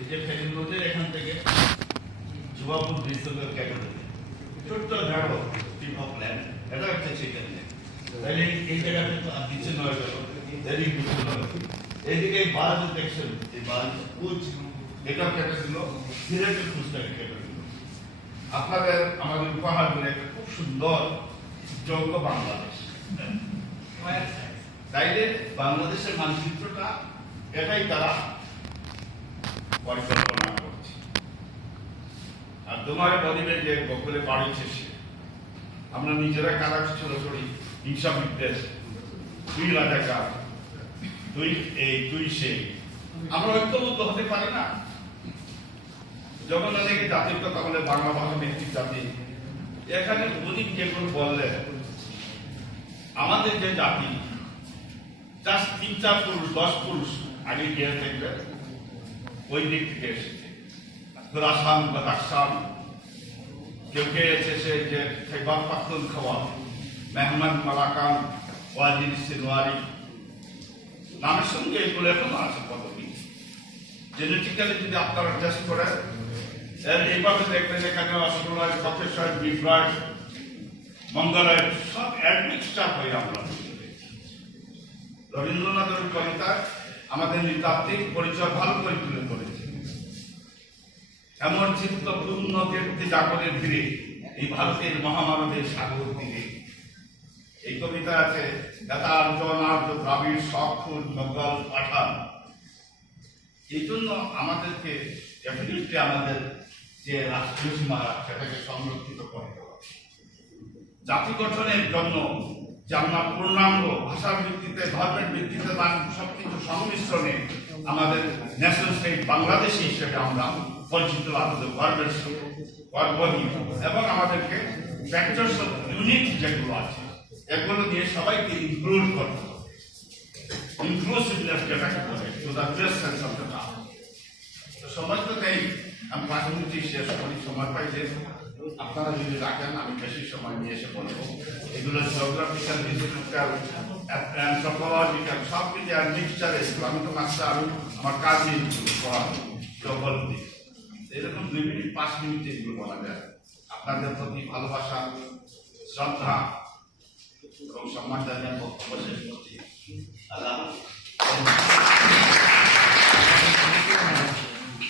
এই যে ফেরির নদীর এখান থেকে যুবাপুর বিশ্ববিদ্যালয় ক্যাপিটাল ছোট্ট ঝাড়ো টিপ অফ ল্যান্ড এটা হচ্ছে সেখানে তাহলে এই জায়গাতে তো বিচ্ছিন্ন হয়ে গেল দেরি বিচ্ছিন্ন হয়ে গেল এইদিকে বাজ দেখছেন এই বাজ কুচ এটা কেটে দিল সিলেটের কুচটাকে কেটে দিল আপনাদের আমাদের উপহার দিলে একটা খুব সুন্দর চৌক বাংলাদেশ তাইলে বাংলাদেশের মানচিত্রটা এটাই তারা পরিকল্পনা করছে আর তোমার বদিবে যে গোকুলে বাড়ি শেষে আমরা নিজেরা কারা ছোড়াছড়ি হিংসা বিদ্বেষ তুই রাজাকার তুই সে আমরা ঐক্যবদ্ধ হতে পারি না যখন অনেকে জাতির কথা বলে বাংলা ভাষা ভিত্তিক জাতি এখানে উনি যেগুলো বললেন আমাদের যে জাতি জাস্ট 3-4 পুরুষ 10 পুরুষ আগে গিয়ে থাকবে ওই দিক থেকে এসেছে খোরাসান বাদাখশান কেউ কে এসেছে যে খেবার পাখতুনখোয়া মেহমান মালাকান ওয়াজির সিনওয়ারি নামের সঙ্গে এগুলো এখনো আছে পদবি জেনেটিক্যালি যদি আপনারা টেস্ট করেন এইভাবে দেখবেন এখানে অস্ট্রেলিয়ার প্রফেসর বিব্রাট মঙ্গলের সব অ্যাডমিক্সচার হয়ে আমরা রবীন্দ্রনাথের কবিতা আমাদের নৃতাত্ত্বিক পরিচয় ভালো করে তুলে ধরেছে এমন চিত্তপূর্ণ কীর্তি জাগরের ধীরে এই ভারতের মহামানবের সাগর তীরে এই কবিতা আছে দাতার্য নার্য দ্রাবিড় শখুর মোগল পাঠান এই জন্য আমাদেরকে ডেফিনেটলি আমাদের যে রাষ্ট্রীয় সীমানা সেটাকে সংরক্ষিত করতে হবে জাতি গঠনের জন্য যে আমরা পূর্ণাঙ্গ ভাষার ভিত্তিতে ধর্মের ভিত্তিতে সবকিছু সংমিশ্রণে আমাদের ন্যাশনাল স্টেট বাংলাদেশ হিসেবে আমরা পরিচিত আমাদের গর্বের গর্ব নিয়ে এবং আমাদেরকে ফ্যাক্টরস অফ ইউনিট যেগুলো আছে এগুলো দিয়ে সবাইকে ইনক্লুড করতে হবে ইনক্লুসিভনেস যেটাকে বলে to the best sense of the term সময় তো নেই আমি 5 মিনিট শেষ করি সময় পাই যে আপনারা যদি রাখেন আমি বেশি সময় নিয়ে এসে বলবো এগুলো জিওগ্রাফিক্যাল হিস্টোরিক্যাল অ্যানথ্রোপোলজিক্যাল সব কিছু আর মিক্সচার এগুলো আমি তো মাস্টার আমার কাজই পড়া জিওগ্রাফি এরকম 2 মিনিট 5 মিনিট এগুলো বলা যায় আপনাদের প্রতি ভালোবাসা শ্রদ্ধা এবং সম্মান জানিয়ে বক্তব্য শেষ করছি আল্লাহ